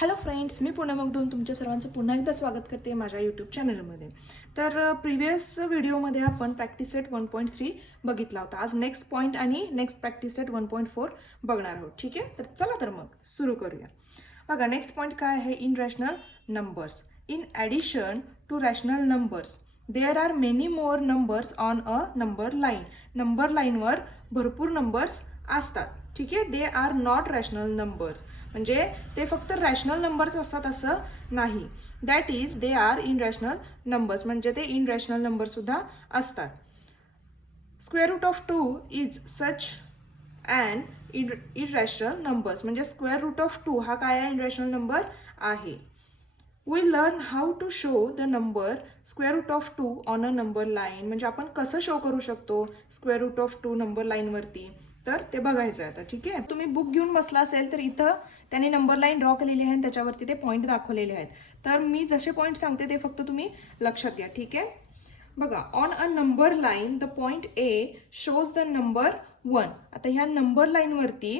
Hello friends, मी पुन्हा मगदूम तुमच्या सर्वांचं पुन्हा एकदा स्वागत करते माझ्या यूट्यूब चॅनलमध्ये. तर प्रिव्हियस व्हिडिओमध्ये आपण प्रॅक्टिस सेट 1.3 बघितला होता. आज नेक्स्ट पॉईंट आणि नेक्स्ट प्रॅक्टिस सेट 1.4 बघणार आहोत. ठीक आहे, तर चला तर मग सुरू करूया. बघा, नेक्स्ट पॉईंट काय आहे? Irrational numbers. In addition to rational numbers there are many more numbers on a number line. Number लाईनवर भरपूर नंबर्स असतात. ठीक आहे, they are not rational numbers, म्हणजे ते फक्त रॅशनल नंबर्स असतात असं नाही. That is they are irrational numbers, म्हणजे ते इन रॅशनल नंबर सुद्धा असतात. Square root of 2 is such and irrational numbers, म्हणजे स्क्वेअर रूट ऑफ 2 हा काय आहे? इररॅशनल नंबर आहे. We learn how to show the number square root of 2 on a number line, म्हणजे आपण कसं शो करू शकतो स्क्वेअर रूट ऑफ 2 नंबर लाईनवरती, तर ते बघायचं आहे आता. ठीक आहे, तुम्ही बुक घेऊन बसला असेल तर इथं त्याने नंबर लाईन ड्रॉ केलेली आहे आणि त्याच्यावरती ते पॉईंट दाखवलेले आहेत. तर मी जसे पॉईंट सांगते ते फक्त तुम्ही लक्षात घ्या. ठीक आहे, बघा, on a number line the point A shows the number 1. आता ह्या नंबर लाईनवरती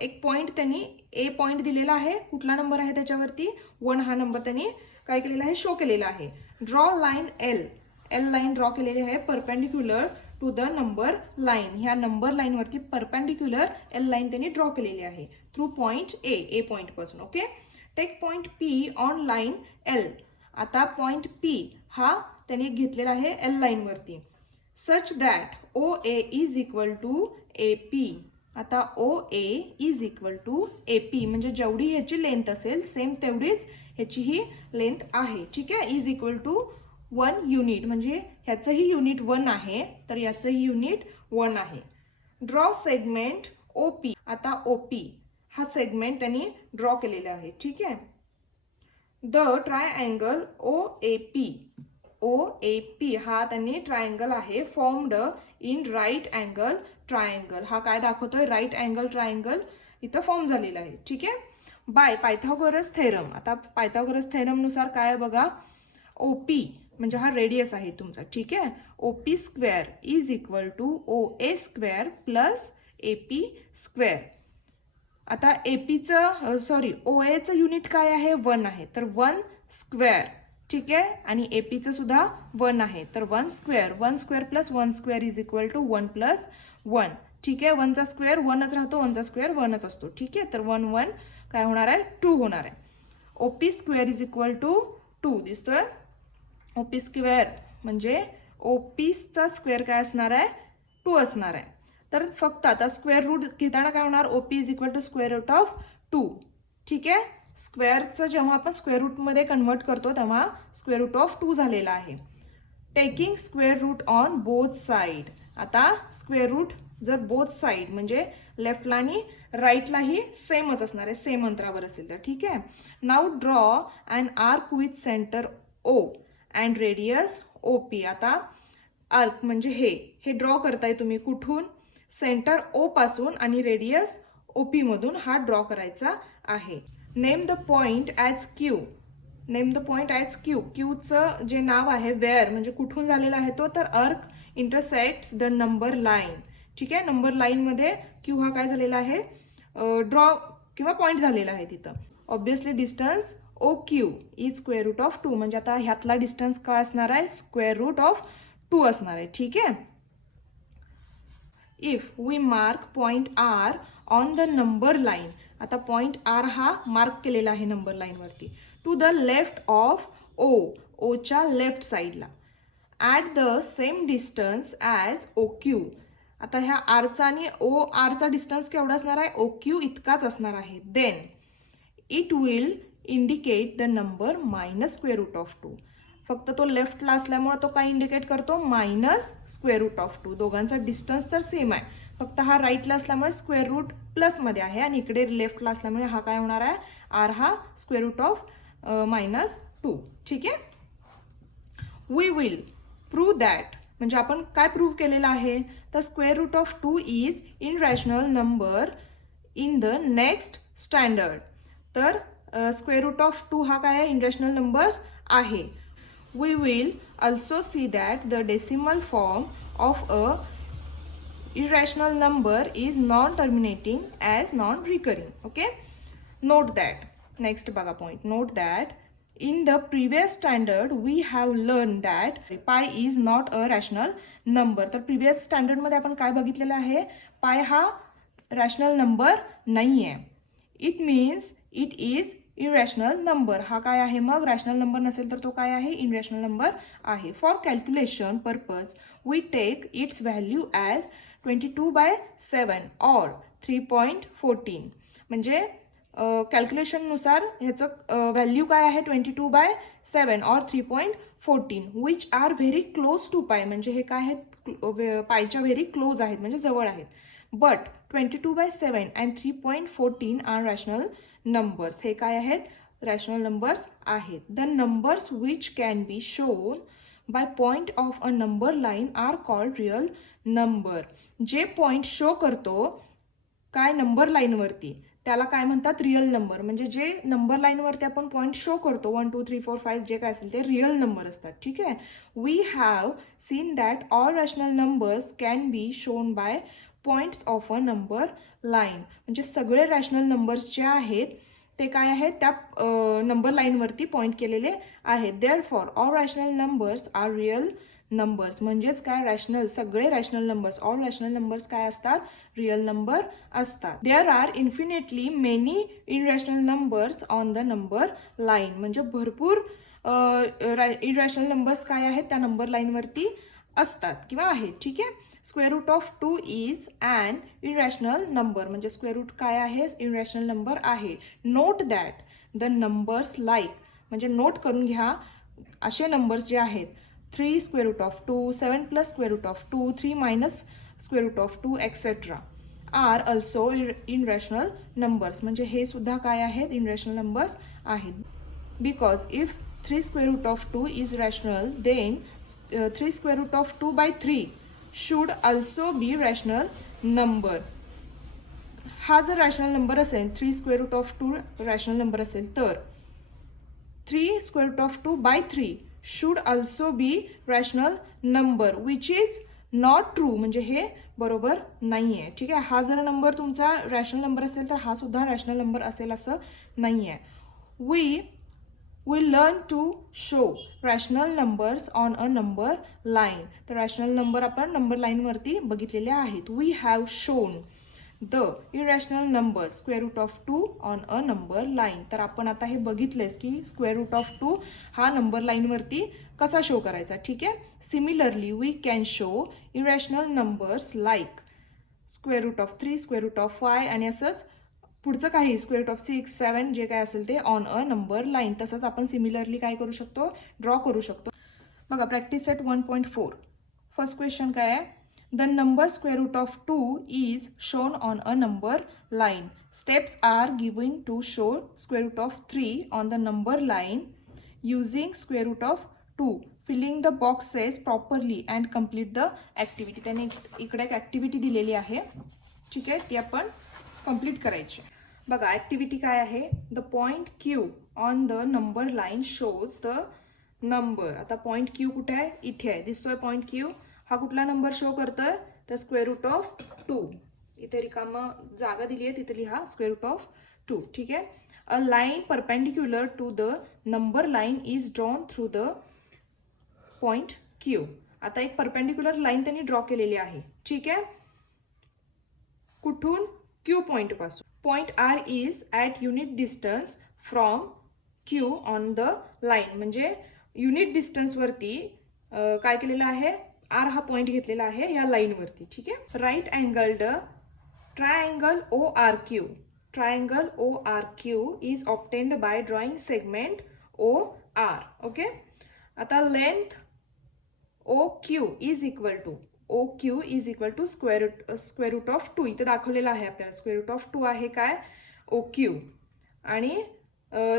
एक पॉईंट त्यांनी ए पॉईंट दिलेला आहे. कुठला नंबर आहे त्याच्यावरती? 1 हा नंबर त्यांनी काय केलेला आहे? शो केलेला आहे. Draw line L. L line draw केलेली आहे perpendicular to the number line. ह्या नंबर लाईनवरती परपेंडिक्युलर एल लाईन त्यांनी ड्रॉ केलेली आहे थ्रू पॉईंट ए पॉईंट पासून. Okay, take point P on line L. आता पॉईंट पी हा त्यांनी घेतलेला आहे एल लाईनवरती. Such that O A is equal to A P. आता O A is equal to A P, म्हणजे जेवढी ह्याची लेंथ असेल सेम तेवढीच ह्याची ही लेंथ आहे. ठीक आहे, इज इक्वल टू 1 युनिट, म्हणजे ह्याचंही युनिट 1 आहे तर याचंही युनिट 1 आहे. Draw segment O P. आता ओ पी हा सेगमेंट त्यांनी ड्रॉ केलेला आहे. ठीक आहे, the triangle O A P. O A P हा त्यांनी ट्रायंगल आहे formed in right angle triangle. हा काय दाखवतोय? राईट अँगल ट्रायंगल इथं फॉर्म झालेला आहे. ठीक आहे, बाय पायथागोरस थेरम. आता पायथागोरस थेरम नुसार काय बघा, ओ पी म्हणजे हा रेडियस आहे तुमचा. ठीक आहे, O P square is equal to O A square plus A P square. आता एपीचं ओ एचं युनिट काय आहे? 1 आहे, तर 1 स्क्वेअर. ठीक आहे, आणि एपीचं सुद्धा 1 आहे, तर 1 square. 1 square plus 1 square is equal to 1 plus 1. ठीक आहे, 1चा स्क्वेअर 1च राहतो, 1चा स्क्वेअर 1च असतो. ठीक आहे, तर 1 1 काय होणार आहे? 2 होणार आहे. OP square is equal to 2 दिसतोय. ओपी स्क्वेअर म्हणजे ओपीचा स्क्वेअर काय असणार आहे? 2 असणार आहे. तर फक्त आता स्क्वेअर रूट घेताना काय होणार? OP is equal to square root of 2. ठीक आहे, स्क्वेअरचं जेव्हा आपण स्क्वेअर रूटमध्ये कन्वर्ट करतो तेव्हा स्क्वेअर रूट ऑफ 2 झालेला आहे. Taking square root on both side. आता स्क्वेअर रूट जर बोथ साईड म्हणजे लेफ्टला आणि राईटलाही सेमच असणार आहे, सेम अंतरावर असेल तर. ठीक आहे, now draw and arc with centre O and radius O P. आता आर्क म्हणजे हे ड्रॉ करताय तुम्ही कुठून? सेंटर ओ पासून आणि रेडियस ओ पी मधून हा ड्रॉ करायचा आहे. Name the point as Q. Name the point as Q. क्यूचं जे नाव आहे वेअर म्हणजे कुठून झालेला आहे तो, तर अर्क इंटरसेक्ट्स द नंबर लाईन. ठीक आहे, नंबर लाईनमध्ये क्यू हा काय झालेला आहे? ड्रॉ किंवा पॉईंट झालेला आहे तिथं. Obviously distance O Q is square root of 2, म्हणजे आता ह्यातला डिस्टन्स काय असणार आहे? स्क्वेअर रूट ऑफ 2 असणार आहे. ठीक आहे, if we mark point R on the number line. आता पॉइंट आर हा मार्क केलेला आहे नंबर लाईनवरती. To the left of O. ओच्या लेफ्ट साईडला. At the same distance as O Q. आता ह्या आरचा आणि ओ आरचा डिस्टन्स केवढा असणार आहे? ओ क्यू इतकाच असणार आहे. Then it will indicate the number minus square root of 2. फक्त तो लेफ्टला असल्यामुळे तो काय इंडिकेट करतो? Minus square root of 2. दोघांचा डिस्टन्स तर सेम आहे, फक्त हा राईटला असल्यामुळे स्क्वेअर रूट प्लसमध्ये आहे आणि इकडे लेफ्टला असल्यामुळे हा काय होणार आहे? आर हा स्क्वेअर रूट ऑफ -2. ठीक आहे, वी विल प्रूव्ह दॅट. म्हणजे आपण काय प्रूव्ह केलेलं आहे? तर square root of 2 is irrational number in the next standard. तर स्क्वेअर रूट ऑफ 2 हा काय आहे? इन रॅशनल नंबर्स आहे. We will also see that the decimal form of a irrational number is non-terminating as non-recurring. Okay, note that. Next बघा point, note that in the previous standard we have learned that pi is not a rational number. तर previous standard मध्ये आपण काय बघितलेलं आहे, पाय हा rational number नाही आहे. It means it is irrational number. हा काय आहे मग, रॅशनल नंबर नसेल तर तो काय आहे, इनरॅशनल नंबर आहे. For calculation purpose we take its value as 22/7 or 3.14. म्हणजे कॅल्क्युलेशननुसार ह्याचं व्हॅल्यू काय आहे 22/7 or 3.14 which are very close to pi. म्हणजे हे काय आहेत, पायच्या व्हेरी क्लोज आहेत, म्हणजे जवळ आहेत. But 22/7 and 3.14 are rational numbers. हे काय आहेत, रॅशनल नंबर्स आहेत. The numbers which can be shown by point of a number line are called real number. जे पॉईंट शो करतो काय नंबर लाईनवरती त्याला काय म्हणतात, रिअल नंबर. म्हणजे जे नंबर लाईनवरती आपण पॉईंट शो करतो 1 2 3 4 5 जे काय असेल ते रिअल नंबर असतात. ठीक आहे. We have seen that all rational numbers can be shown by points of a number line. म्हणजे सगळे रॅशनल नंबर्स जे आहेत ते काय आहेत, त्या नंबर लाईनवरती पॉईंट केलेले आहेत. Therefore all rational numbers are real numbers. म्हणजेच काय, रॅशनल सगळे rational numbers, all rational numbers काय असतात, रिअल नंबर असतात. There are infinitely many irrational numbers on the number line. म्हणजे भरपूर इरॅशनल नंबर्स काय आहेत त्या नंबर लाईनवरती असतात किंवा आहेत. ठीक आहे. Square root of 2 is and irrational number. म्हणजे स्क्वेअर रूट काय आहे, इरॅशनल नंबर आहे. Note that the numbers like, म्हणजे नोट करून घ्या असे नंबर्स जे आहेत 3 square root of 2, 7 plus square root of 2, 3 minus square root of 2 etcetera are also irrational numbers. म्हणजे हे सुद्धा काय आहेत, इनरॅशनल नंबर्स आहेत. Because if 3 square root of 2 is rational then 3 square root of 2/3 should also be rational number. हा जर rational number असेल, 3 square root of 2 rational number असेल तर 3 square root of 2/3 should also be rational number which is not true. म्हणजे हे बरोबर नाही आहे. ठीक आहे. हा जर नंबर तुमचा रॅशनल नंबर असेल तर हा सुद्धा रॅशनल नंबर असेल असं नाही आहे. we learn to show rational numbers on a number line. तर रॅशनल नंबर आपण नंबर लाईनवरती बघितलेले आहेत. we have shown the irrational number square root of 2 on a number line. तर आपण आता हे बघितलेस की स्क्वेअर रूट ऑफ 2 हा नंबर लाईनवरती कसा शो करायचा. ठीक आहे. Similarly we can show irrational numbers like square root of 3, square root of 5 आणि असंच पुढचं काही स्क्वेअर रूट ऑफ 6, 7 जे काय असेल ते ऑन अ नंबर लाईन. तसंच आपण सिमिलरली काय करू शकतो, ड्रॉ करू शकतो. बघा प्रॅक्टिस सेट 1.4 फर्स्ट क्वेश्चन काय आहे, the number square root of 2 is shown on a number line. Steps are given to show square root of 3 on the number line using square root of 2. Filling the boxes properly and complete the activity. त्याने इकडे एक activity दिलेली आहे. ठीक आहे, ती आपण complete करायची. बघा ॲक्टिव्हिटी काय आहे, the point Q on the number line shows the number. आता पॉईंट Q कुठे आहे, इथे आहे, दिसतोय पॉईंट Q. हा कुठला नंबर शो करतोय, तर स्क्वेअर रूट ऑफ 2. इथे रिकामं जागा दिली आहे, तिथे लिहा स्क्वेअर रूट ऑफ 2. ठीक आहे. A line perpendicular to the number line is drawn through the point Q. आता एक परपेंडिक्युलर लाईन त्यांनी ड्रॉ केलेली आहे. ठीक आहे. कुठून, Q पॉईंट पासून. Point R is at unit distance from Q on the line. म्हणजे युनिट डिस्टन्सवरती काय केलेलं आहे, आर हा पॉईंट घेतलेला आहे या लाईनवरती. ठीक आहे. Right angled triangle ORQ. Triangle ORQ is obtained by drawing segment OR. Okay. आता length OQ is equal to square root of 2. इथे दाखवलेला आहे आपल्याला स्क्वेअर रूट ऑफ 2 आहे काय, OQ. आणि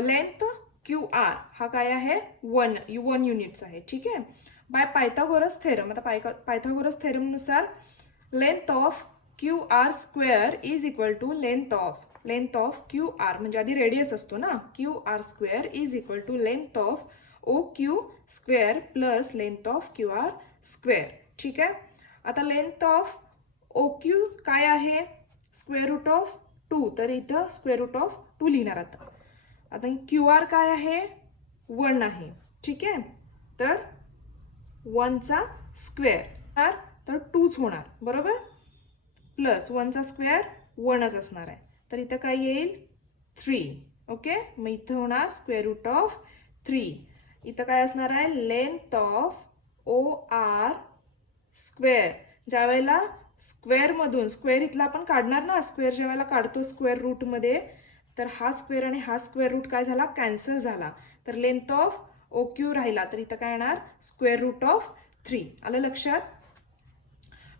लेंथ QR हा काय आहे, 1 युनिट्स आहे. ठीक आहे. By Pythagoras theorem. आता पायथागोरस थेरमनुसार length of QR square is equal to length of QR. म्हणजे आधी रेडियस असतो ना, QR square is equal to length of OQ square plus length of QR square. ठीक आहे. आता लेंथ ऑफ OQ काय आहे, स्क्वेअर रूट ऑफ 2. तर इथं स्क्वेअर रूट ऑफ 2 लिहिणार. आता क्यू आर काय आहे 1 आहे. ठीक आहे, तर 1चा स्क्वेअर तर 2च होणार बरोबर, प्लस 1चा स्क्वेअर 1च असणार आहे. तर इथं काय येईल 3. ओके, मग इथं होणार स्क्वेअर रूट ऑफ 3. इथं काय असणार आहे length of O R square. ज्या वेळेला स्क्वेअर मधून स्क्वेअर इथला आपण काढणार ना, स्क्वेअर ज्या वेळेला काढतो स्क्वेअर रूट मध्ये, तर हा स्क्वेअर आणि हा स्क्वेअर रूट काय झाला कॅन्सल झाला. तर लेंथ ऑफ ओ क्यू राहिला, तर इथं काय येणार स्क्वेअर रूट ऑफ 3. आलं लक्षात.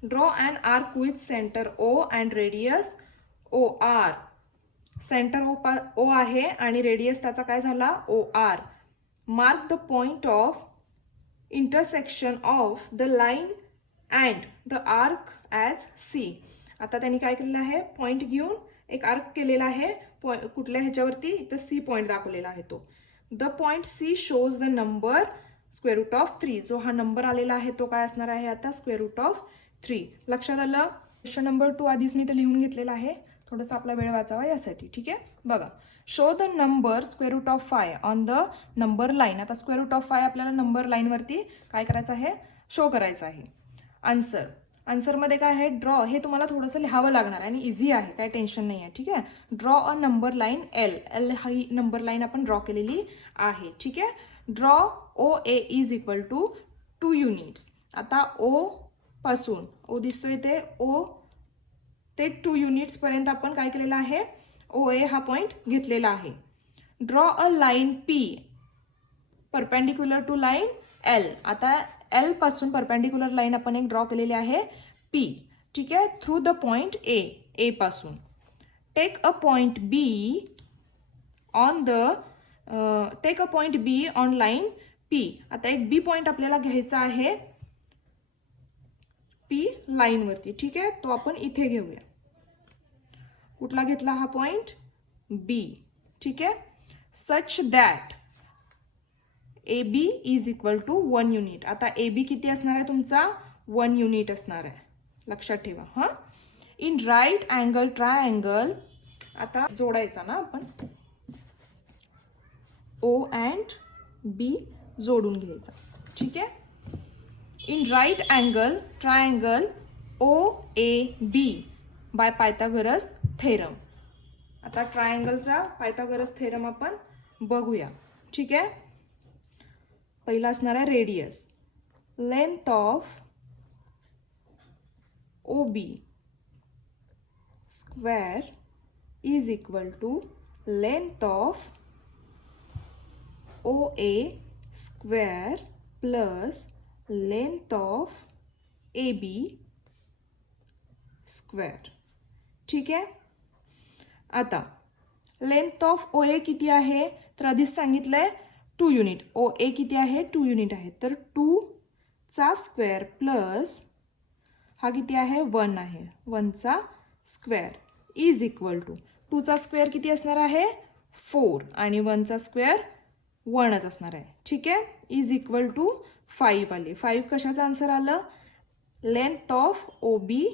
Draw and arc with centre O and radius O R. Centre O आहे आणि रेडियस त्याचा काय झाला O R. Mark the point of intersection of the line and the arc as C. आता त्यांनी काय केलेलं आहे पॉइंट घेऊन एक आर्क केलेला आहे. कुठल्या ह्याच्यावरती, इथं सी पॉइंट दाखवलेला आहे तो. The point C shows the number square root of 3. जो हा नंबर आलेला आहे तो काय असणार आहे आता स्क्वेअर रूट ऑफ 3. लक्षात आलं. क्वेश्चन नंबर 2 आधीच मी इथं लिहून घेतलेला आहे, थोडंसं आपला वेळ वाचावा यासाठी. ठीक आहे, बघा. Show the number square root of 5 on the number line. आता स्क्वेअर रूट ऑफ 5 आपल्याला नंबर लाईनवरती काय करायचं आहे शो करायचं आहे. आन्सर, आन्सरमध्ये काय आहे ड्रॉ. हे तुम्हाला थोडंसं लिहावं लागणार आहे आणि इझी आहे, काय टेन्शन नाही आहे. ठीक आहे, draw a number line L. L ही नंबर लाईन आपण ड्रॉ केलेली आहे. ठीक आहे, draw O A is equal to 2 units. आता ओ पासून ओ दिसतोय ते ओ ते 2 युनिट्स पर्यंत आपण काय केलेलं आहे ओ ए हा पॉइंट घेतलेला आहे. Draw a line P perpendicular to line L. आता एल पासून परपेंडिक्युलर लाईन आपण एक ड्रॉ केलेली आहे पी. ठीक आहे, through the point A. A पासून take a point B on the take a point B on line P. आता एक बी पॉइंट आपल्याला घ्यायचा आहे पी लाईनवरती. ठीक आहे, तो आपण इथे घेऊया. कुठला घेतला हा पॉइंट बी. ठीक आहे, such that A B is equal to 1 unit. आता ए बी किती असणार आहे तुमचा 1 युनिट असणार आहे, लक्षात ठेवा. हां, इन राईट अँगल ट्रायंगल. आता जोडायचा ना आपण ओ अँड बी जोडून घ्यायचा. ठीक आहे, in right angle triangle O A B by Pythagoras theorem. आता ट्रायंगलचा पायथागोरस थेरम आपण बघूया. ठीक आहे, पहिला असणार आहे radius. Length of O B square is equal to length of O A square plus length of A B square. ठीक आहे, आता लेंथ ऑफ ओ ए किती आहे तर आधीच सांगितलंय 2 युनिट. ओ ए किती आहे 2 युनिट आहे, तर 2चा स्क्वेअर प्लस हा किती आहे 1 आहे 1चा स्क्वेअर इज इक्वल टू 2चा स्क्वेअर किती असणार आहे 4 आणि 1चा स्क्वेअर 1च असणार आहे. ठीक आहे, इज इक्वल टू 5 आले. 5 कशाचं आन्सर आलं लेंथ ऑफ ओ बी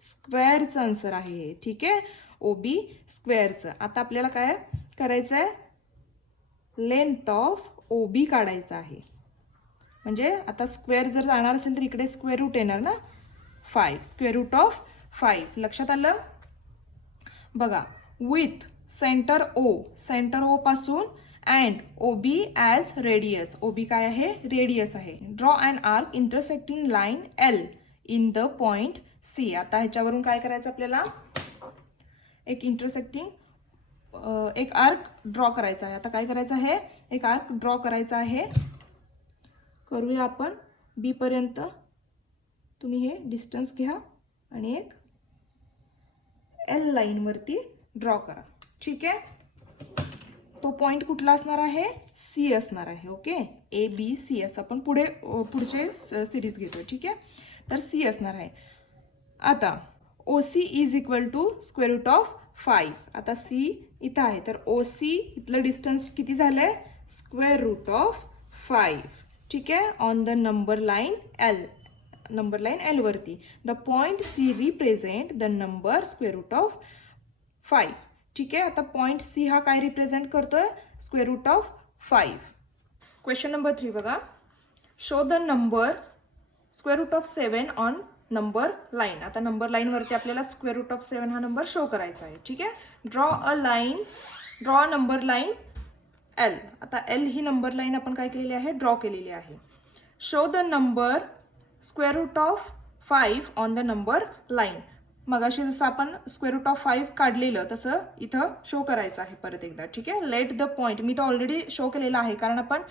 स्क्वेअरचं आन्सर आहे हे. ठीक आहे, ओ बी स्क्वेअरचं. आता आपल्याला काय करायचं आहे लेंथ ऑफ ओ बी काढायचं आहे. म्हणजे आता स्क्वेअर जर जाणार असेल तर इकडे स्क्वेअर रूट येणार ना 5, स्क्वेअर रूट ऑफ 5. लक्षात आलं. बघा, विथ सेंटर ओ पासून and O B as radius. O B काय आहे रेडियस आहे. Draw and arc intersecting line L in the point C. आता ह्याच्यावरून काय करायचं आपल्याला एक इंटरसेक्टिंग एक आर्क ड्रॉ करायचा आहे. आता काय करायचं आहे एक आर्क ड्रॉ करायचा आहे. करूया आपण बी पर्यंत. तुम्ही हे डिस्टन्स घ्या आणि एक एल लाईनवरती ड्रॉ करा. ठीक आहे, तो पॉइंट कुठला असणार आहे सी असणार आहे. ओके, ए बी सी असं आपण पुढचे सिरीज घेतो. ठीक आहे, तर सी असणार आहे. आता O C is equal to square root of 5. आता सी इथं आहे तर ओ सी इथलं डिस्टन्स किती झालंय स्क्वेअर रूट ऑफ 5. ठीक आहे, on the number line L वरती the point C represent the number square root of 5. ठीक आहे. आता पॉईंट सी हा काय रिप्रेझेंट करतोय, square root of 5. Question number 3 बघा. Show the number square root of 7 on number line. आता number लाईनवरती आपल्याला स्क्वेअर रूट ऑफ 7 हा नंबर शो करायचा आहे. ठीक आहे. Draw a number line L. आता L ही नंबर लाईन आपण काय केलेली आहे, ड्रॉ केलेली आहे. Show the number square root of 5 on the number line. मगाशी जसं आपण स्क्वेअर रूट ऑफ 5 काढलेलं तसं इथं शो करायचं आहे परत एकदा. ठीक आहे. लेट द पॉईंट, मी तर ऑलरेडी शो केलेला आहे कारण आपण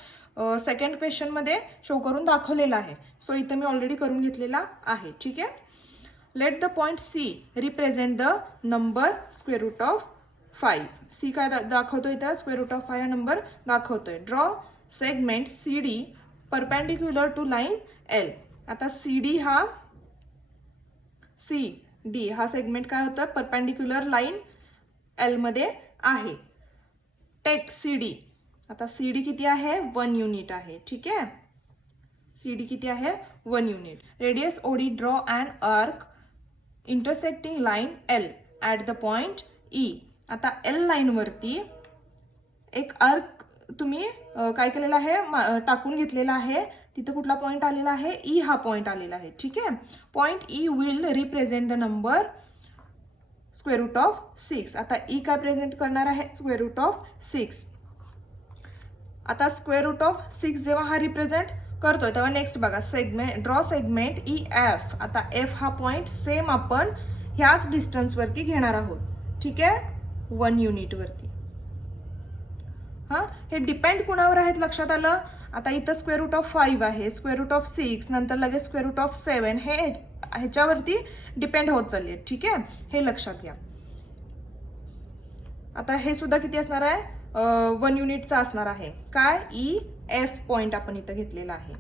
सेकंड क्वेश्चनमध्ये शो करून दाखवलेला आहे. सो इथं मी ऑलरेडी करून घेतलेला आहे. ठीक आहे. Let the point C represent the number square root of 5. C काय दाखवतोय इथं, स्क्वेअर रूट ऑफ 5 हा नंबर दाखवतोय. Draw segment C D perpendicular to line L. आता सी डी हा सेगमेंट काय होतं, परपेंडिक्युलर लाईन एल मध्ये आहे. Take C D. आता सी डी किती आहे, 1 युनिट आहे. ठीक आहे. सी डी किती आहे, 1 unit. Radius O D draw and arc intersecting line L at the point E. आता एल लाईनवरती एक आर्क तुम्ही काय केलेला आहे, टाकून घेतलेला आहे. तिथं कुठला पॉईंट आलेला आहे, ई हा पॉईंट आलेला आहे. ठीक आहे. Point E will represent the number square root of 6. आता ई काय प्रेझेंट करणार आहे, स्क्वेअर रूट ऑफ 6. आता स्क्वेअर रूट ऑफ 6 जेव्हा हा रिप्रेझेंट करतोय तेव्हा नेक्स्ट बघा, segment draw segment E F. आता एफ हा पॉईंट सेम आपण ह्याच डिस्टन्सवरती घेणार आहोत. ठीक आहे, 1 युनिटवरती. हां, हे डिपेंड कुणावर आहेत लक्षात आलं. आता इथं स्क्वेअर रूट ऑफ 5 आहे, स्क्वेअर रूट ऑफ 6, नंतर लगेच स्क्वेअर रूट ऑफ 7, हे ह्याच्यावरती डिपेंड होत चालली आहे. ठीक आहे, हे लक्षात घ्या. आता हे सुद्धा किती असणार आहे, 1 युनिटचा असणार आहे. काय, ई एफ पॉईंट आपण इथं घेतलेला आहे.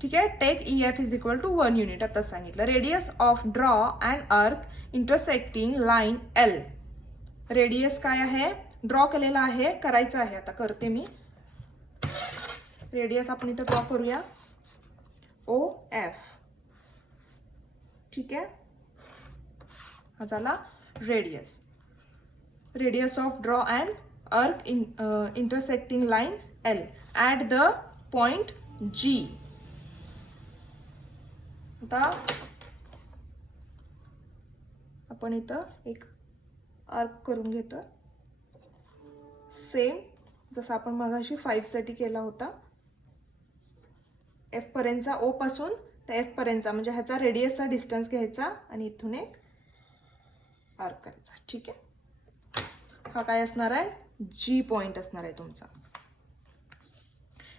ठीक आहे. Take E F is equal to 1 unit. आता सांगितलं. Radius of draw and arc intersecting line L. Radius काय आहे, ड्रॉ केलेला आहे, करायचं आहे. आता करते मी. रेडियस आपण इथं ड्रॉ करूया, ओ एफ. ठीक आहे, हा झाला radius. Radius of draw and arc intersecting line L at the point G. आता आपण इथं एक आर्क करून घेतो, सेम जसं आपण मगाशी 5 साठी केला होता. एफ पर्यंतचा, ओ पासून तर एफ पर्यंतचा, म्हणजे ह्याचा रेडियसचा डिस्टन्स घ्यायचा आणि इथून एक आर्क करायचा. ठीक आहे. हा काय असणार आहे, जी पॉइंट असणार आहे तुमचा.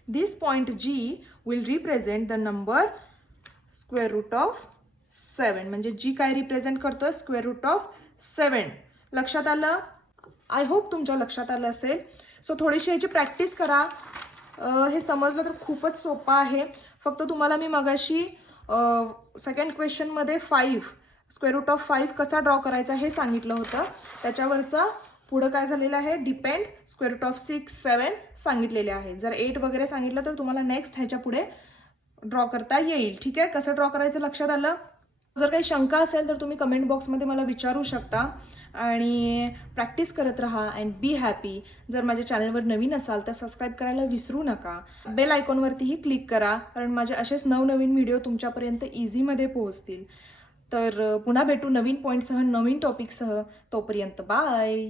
This point G will represent the number square root of 7. म्हणजे जी काय रिप्रेझेंट करतोय, स्क्वेअर रूट ऑफ 7. लक्षात आलं. आय होप तुमच्या लक्षात आलं असेल. सो थोडीशी याची प्रॅक्टिस करा. हे समजलं तर खूपच सोपं आहे. फक्त तुम्हाला मी मगाशी सेकंड क्वेश्चनमध्ये 5 स्क्वेअर रूट ऑफ 5 कसा ड्रॉ करायचा हे सांगितलं होतं. त्याच्यावरचा पुढं काय झालेलं आहे, डिपेंड स्क्वेअर रूट ऑफ 6, 7 सांगितलेले आहे. जर 8 वगैरे सांगितलं तर तुम्हाला नेक्स्ट ह्याच्या पुढे ड्रॉ करता येईल. ठीक आहे. कसं ड्रॉ करायचं लक्षात आलं. जर काही शंका असेल तर तुम्ही कमेंट बॉक्समध्ये मला विचारू शकता. आणि प्रॅक्टिस करत राहा अँड बी हॅपी. जर माझ्या चॅनलवर नवीन असाल तर सबस्क्राईब करायला विसरू नका. बेल आयकॉनवरतीही क्लिक करा, कारण माझे असेच नवनवीन व्हिडिओ तुमच्यापर्यंत इझीमध्ये पोहोचतील. तर पुन्हा भेटू नवीन पॉईंटसह, नवीन टॉपिकसह. तोपर्यंत बाय.